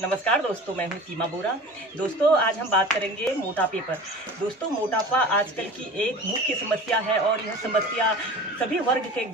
नमस्कार दोस्तों, मैं हूं सीमा बोरा। दोस्तों, आज हम बात करेंगे मोटापे पर। दोस्तों, मोटापा आजकल की एक मुख्य समस्या है और यह समस्या सभी वर्ग के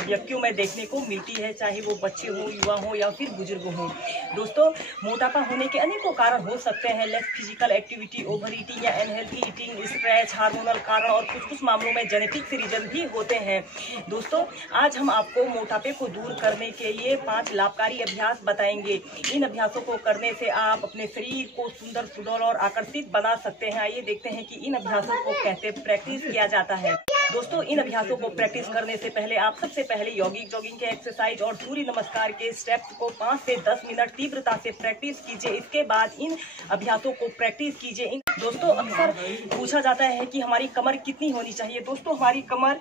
व्यक्तियों में देखने को मिलती है, चाहे वो बच्चे हों, युवा हों या फिर बुजुर्ग हों। दोस्तों, मोटापा होने के अनेकों कारण हो सकते हैं। Less physical activity, over eating या अनहेल्थी ईटिंग, स्ट्रेस, हार्मोनल कारण और कुछ मामलों में जेनेटिक्स रीजन भी होते हैं। दोस्तों, आज हम आपको मोटापे को दूर करने के लिए 5 लाभकारी अभ्यास बताएंगे। इन अभ्यासों को करने से आप अपने शरीर को सुंदर, सुडौल और आकर्षित बना सकते हैं। आइए देखते हैं कि इन अभ्यासों को कैसे प्रैक्टिस किया जाता है। दोस्तों, इन अभ्यासों को प्रैक्टिस करने से पहले आप सबसे पहले यौगिक जॉगिंग के एक्सरसाइज और सूर्य नमस्कार के स्टेप्स को 5 से 10 मिनट तीव्रता से प्रैक्टिस कीजिए। इसके बाद इन अभ्यासों को प्रैक्टिस कीजिए। दोस्तों, अक्सर पूछा जाता है कि हमारी कमर कितनी होनी चाहिए। दोस्तों, हमारी कमर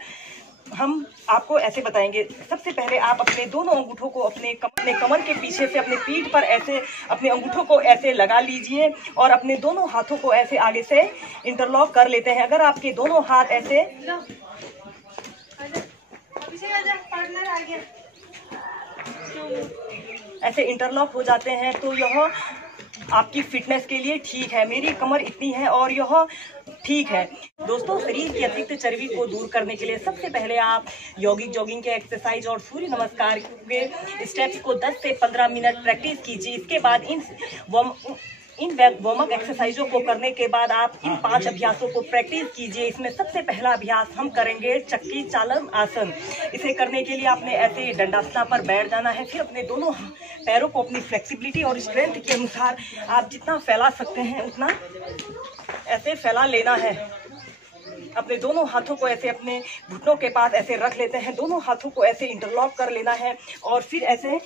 हम आपको ऐसे बताएंगे। सबसे पहले आप अपने दोनों अंगूठों को अपने कमर के पीछे से अपने पीठ पर ऐसे अपने अंगूठों को ऐसे लगा लीजिए और अपने दोनों हाथों को ऐसे आगे से इंटरलॉक कर लेते हैं। अगर आपके दोनों हाथ ऐसे इंटरलॉक हो जाते हैं तो यह आपकी फिटनेस के लिए ठीक है। मेरी कमर इतनी है और यह ठीक है। दोस्तों, शरीर की अतिरिक्त चर्बी को दूर करने के लिए सबसे पहले आप यौगिक जॉगिंग के एक्सरसाइज और सूर्य नमस्कार के स्टेप्स को 10 से 15 मिनट प्रैक्टिस कीजिए। इसके बाद इन वार्म अप एक्सरसाइजों को करने के बाद आप इन 5 अभ्यासों को प्रैक्टिस कीजिए। इसमें सबसे पहला अभ्यास हम करेंगे चक्की चालन आसन। इसे करने के लिए आपने ऐसे दंडासना पर बैठ जाना है। फिर अपने दोनों पैरों को अपनी फ्लेक्सिबिलिटी और स्ट्रेंथ के अनुसार आप जितना फैला सकते हैं उतना ऐसे फैला लेना है। अपने दोनों हाथों को ऐसे अपने घुटनों के पास ऐसे रख लेते हैं। दोनों हाथों को ऐसे इंटरलॉक कर लेना है और फिर ऐसे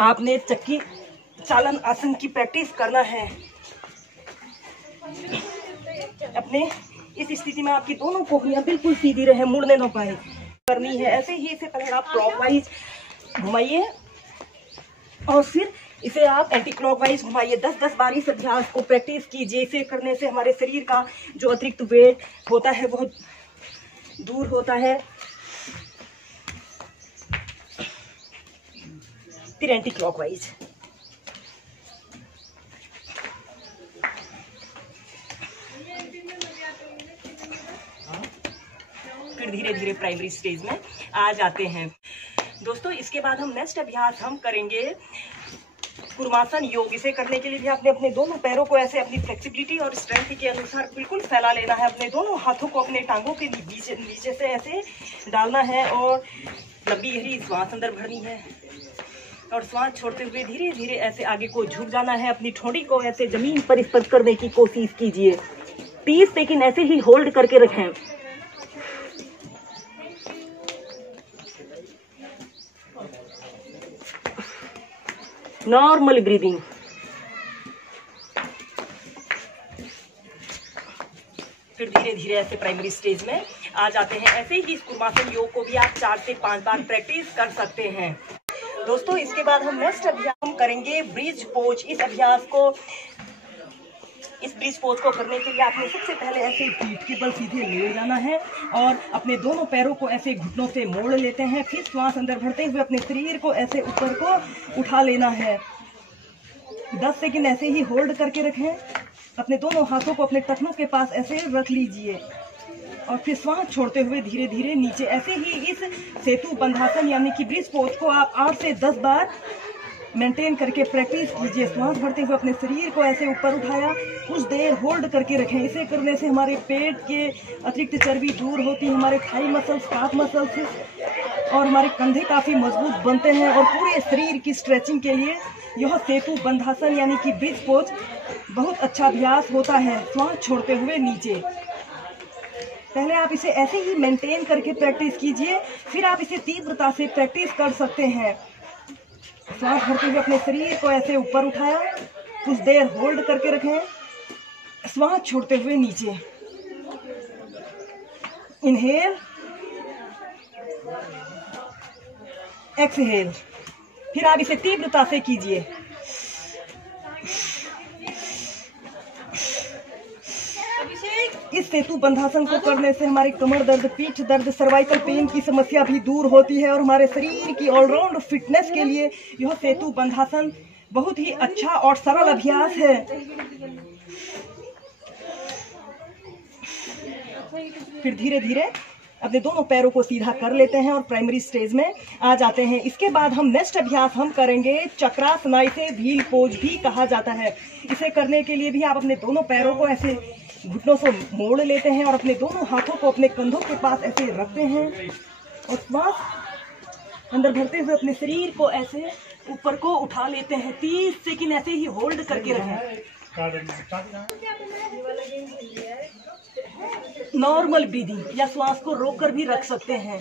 आपने चक्की चालन आसन की प्रैक्टिस करना है। अपने इस स्थिति में आपकी दोनों कोहनियां बिल्कुल सीधी रहे, मुड़ने न पाए करनी है। ऐसे ही इसे पहले आप क्लॉकवाइज घुमाइए और फिर इसे आप एंटी क्लॉकवाइज घुमाइए। 10-10 बार इस अभ्यास को प्रैक्टिस कीजिए। इसे करने से हमारे शरीर का जो अतिरिक्त वेट होता है वो दूर होता है। फिर एंटी क्लॉकवाइज। फिर धीरे धीरे प्राइमरी स्टेज में आ जाते हैं। दोस्तों, इसके बाद हम नेक्स्ट अभ्यास हम करेंगे कुर्मासन योग। इसे करने के लिए भी आपने अपने दोनों पैरों को ऐसे अपनी फ्लेक्सिबिलिटी और स्ट्रेंथ के अनुसार बिल्कुल फैला लेना है। अपने दोनों हाथों को अपने टांगों के नीचे से ऐसे डालना है और लंबी गहरी श्वास अंदर भरनी है और श्वास छोड़ते हुए धीरे धीरे ऐसे आगे को झुक जाना है। अपनी ठोड़ी को ऐसे जमीन पर स्पर्श करने की कोशिश कीजिए। 30 सेकंड ऐसे ही होल्ड करके रखें। Normal breathing. फिर धीरे धीरे ऐसे प्राइमरी स्टेज में आ जाते हैं। ऐसे ही इस कुर्मासन योग को भी आप 4 से 5 बार प्रैक्टिस कर सकते हैं। दोस्तों, इसके बाद हम नेक्स्ट अभ्यास हम करेंगे ब्रिज पोज। इस ब्रिज पोज को करने के लिए आपने सबसे पहले ऐसे पीठ के बल सीधे लेट जाना है और अपने दोनों पैरों को ऐसे घुटनों से मोड़ लेते हैं। फिर श्वास अंदर भरते हुए अपने शरीर को ऐसे ऊपर को उठा लेना है। 10 सेकंड ऐसे ही होल्ड करके रखें। अपने दोनों हाथों को अपने टखनों के पास ऐसे रख लीजिए और फिर श्वास छोड़ते हुए धीरे धीरे नीचे। ऐसे ही इस सेतु बंधासन यानी कि ब्रिज पोज को आप 8 से 10 बार मेंटेन करके प्रैक्टिस कीजिए। श्वास भरते हुए अपने शरीर को ऐसे ऊपर उठाया, कुछ देर होल्ड करके रखें। इसे करने से हमारे पेट के अतिरिक्त चर्बी दूर होती है, हमारे थाई मसल्स, काफ मसल्स और हमारे कंधे काफी मजबूत बनते हैं और पूरे शरीर की स्ट्रेचिंग के लिए यह सेतु बंधासन यानी कि ब्रिज पोज बहुत अच्छा अभ्यास होता है। श्वास छोड़ते हुए नीचे। पहले आप इसे ऐसे ही मेंटेन करके प्रैक्टिस कीजिए, फिर आप इसे तीव्रता से प्रैक्टिस कर सकते हैं। श्वास भरते हुए अपने शरीर को ऐसे ऊपर उठाया, कुछ देर होल्ड करके रखें। श्वास छोड़ते हुए नीचे। Inhale, exhale. फिर आप इसे तीव्रता से कीजिए। इस सेतु बंधासन को करने से हमारी कमर दर्द, पीठ दर्द, सर्वाइकल पेन की समस्या भी दूर होती है और हमारे शरीर की ऑलराउंड फिटनेस के लिए यह सेतु बंधासन बहुत ही अच्छा और सरल अभ्यास है। फिर धीरे धीरे अपने दोनों पैरों को सीधा कर लेते हैं और प्राइमरी स्टेज में आ जाते हैं। इसके बाद हम नेक्स्ट अभ्यास हम करेंगे चक्रासन, इसे व्हील पोज भी कहा जाता है। इसे करने के लिए भी आप अपने दोनों पैरों को ऐसे घुटनों से मोड़ लेते हैं और अपने दोनों हाथों को अपने कंधों के पास ऐसे रखते हैं और श्वास अंदर भरते हुए अपने शरीर को ऐसे ऊपर को उठा लेते हैं। 30 सेकंड ऐसे ही होल्ड करके रखें। नॉर्मल ब्रीदिंग या श्वास को रोककर भी रख सकते हैं।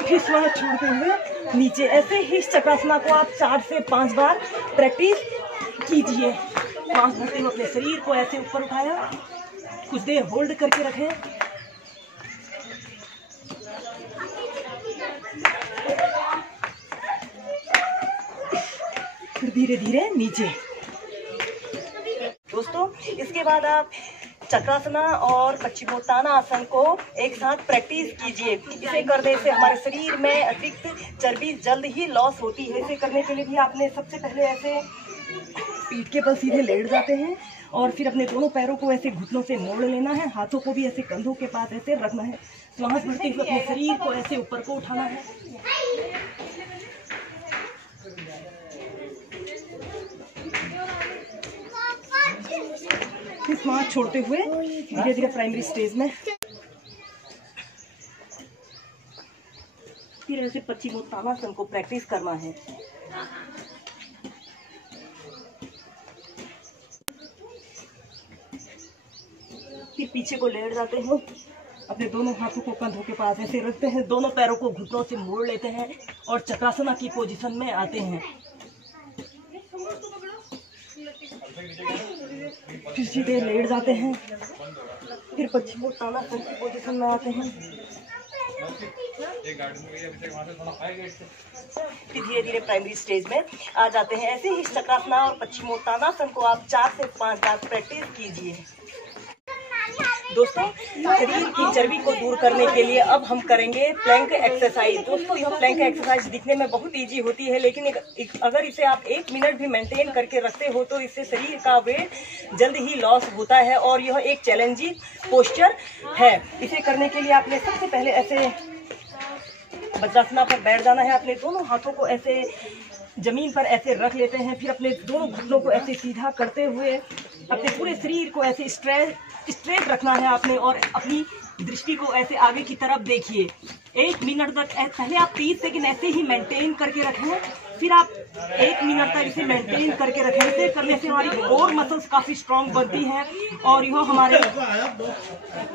फिर श्वास छोड़ते हुए नीचे। ऐसे ही इस चक्रासना को आप 4 से 5 बार प्रैक्टिस कीजिए। श्वास भरते हुए अपने शरीर को ऐसे ऊपर उठाया, कुछ देर होल्ड करके रखें। फिर धीरे धीरे नीचे। दोस्तों इसके बाद आप चक्रासना और पश्चिमोत्तान आसन को एक साथ प्रैक्टिस कीजिए। इसे करने से हमारे शरीर में अतिरिक्त चर्बी जल्द ही लॉस होती है। इसे करने के लिए भी आपने सबसे पहले ऐसे पीठ के बल सीधे लेट जाते हैं और फिर अपने दोनों पैरों को ऐसे घुटनों से मोड़ लेना है। हाथों को भी ऐसे कंधों के पास ऐसे रखना है। श्वास भरते हुए अपने शरीर को ऐसे ऊपर को उठाना है। फिर श्वास छोड़ते हुए धीरे धीरे प्राइमरी स्टेज में। फिर ऐसे पश्चिमोत्तान आसन को प्रैक्टिस करना है। फिर पीछे को लेट जाते हैं, अपने दोनों हाथों को कंधों के पास ऐसे रखते हैं, दोनों पैरों को घुटनों से मोड़ लेते हैं और चक्रासना की पोजीशन में आते हैं। फिर सीधे लेट जाते हैं, फिर पश्चिमोत्तान आसन की पोजीशन में आते हैं। फिर धीरे धीरे प्राइमरी स्टेज में आ जाते हैं। ऐसे ही चक्रासना और पश्चिमोत्तान आसन को आप 4 से 5 बार प्रैक्टिस कीजिए। दोस्तों शरीर की चर्बी को दूर करने के लिए अब हम करेंगे प्लैंक एक्सरसाइज। दोस्तों यह प्लैंक एक्सरसाइज दिखने में बहुत इजी होती है, लेकिन अगर इसे आप 1 मिनट भी मेंटेन करके रखते हो तो इससे शरीर का वेट जल्द ही लॉस होता है और यह एक चैलेंजिंग पोस्चर है। इसे करने के लिए आपने सबसे पहले ऐसे वज्रासना पर बैठ जाना है। अपने दोनों हाथों को ऐसे जमीन पर ऐसे रख लेते हैं। फिर अपने दोनों घुटनों को ऐसे सीधा करते हुए अपने पूरे शरीर को ऐसे स्ट्रेट रखना है आपने और अपनी दृष्टि को ऐसे आगे की तरफ देखिए। 1 मिनट तक पहले आप 30 सेकंड ऐसे ही मेंटेन करके रखें, फिर आप 1 मिनट तक इसे मेंटेन करके रखें। इसे करने से हमारी कोर मसल्स काफी स्ट्रांग बनती हैं और यह हमारे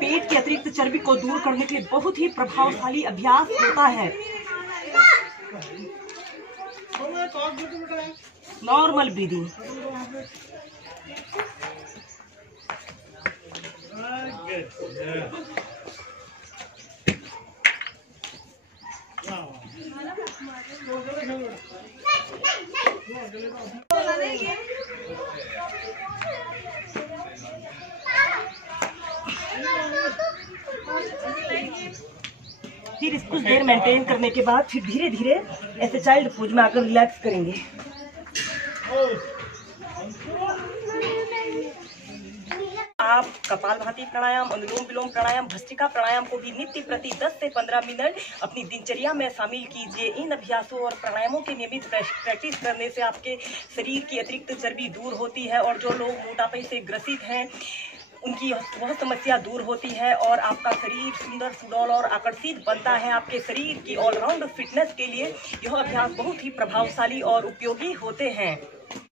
पेट की अतिरिक्त चर्बी को दूर करने के लिए बहुत ही प्रभावशाली अभ्यास होता है। Normal breathing. फिर इसको कुछ देर मेंटेन करने के बाद फिर धीरे धीरे ऐसे चाइल्ड पोज में आकर रिलैक्स करेंगे। आप कपालभाति प्राणायाम, अनुलोम विलोम प्राणायाम, भस्त्रिका प्राणायाम को भी नित्य प्रति 10 से 15 मिनट अपनी दिनचर्या में शामिल कीजिए। इन अभ्यासों और प्राणायामों के नियमित प्रैक्टिस करने से आपके शरीर की अतिरिक्त चर्बी दूर होती है और जो लोग मोटापे से ग्रसित हैं उनकी वह समस्या दूर होती है और आपका शरीर सुंदर, सुडौल और आकर्षित बनता है। आपके शरीर की ऑलराउंड फिटनेस के लिए यह अभ्यास बहुत ही प्रभावशाली और उपयोगी होते हैं।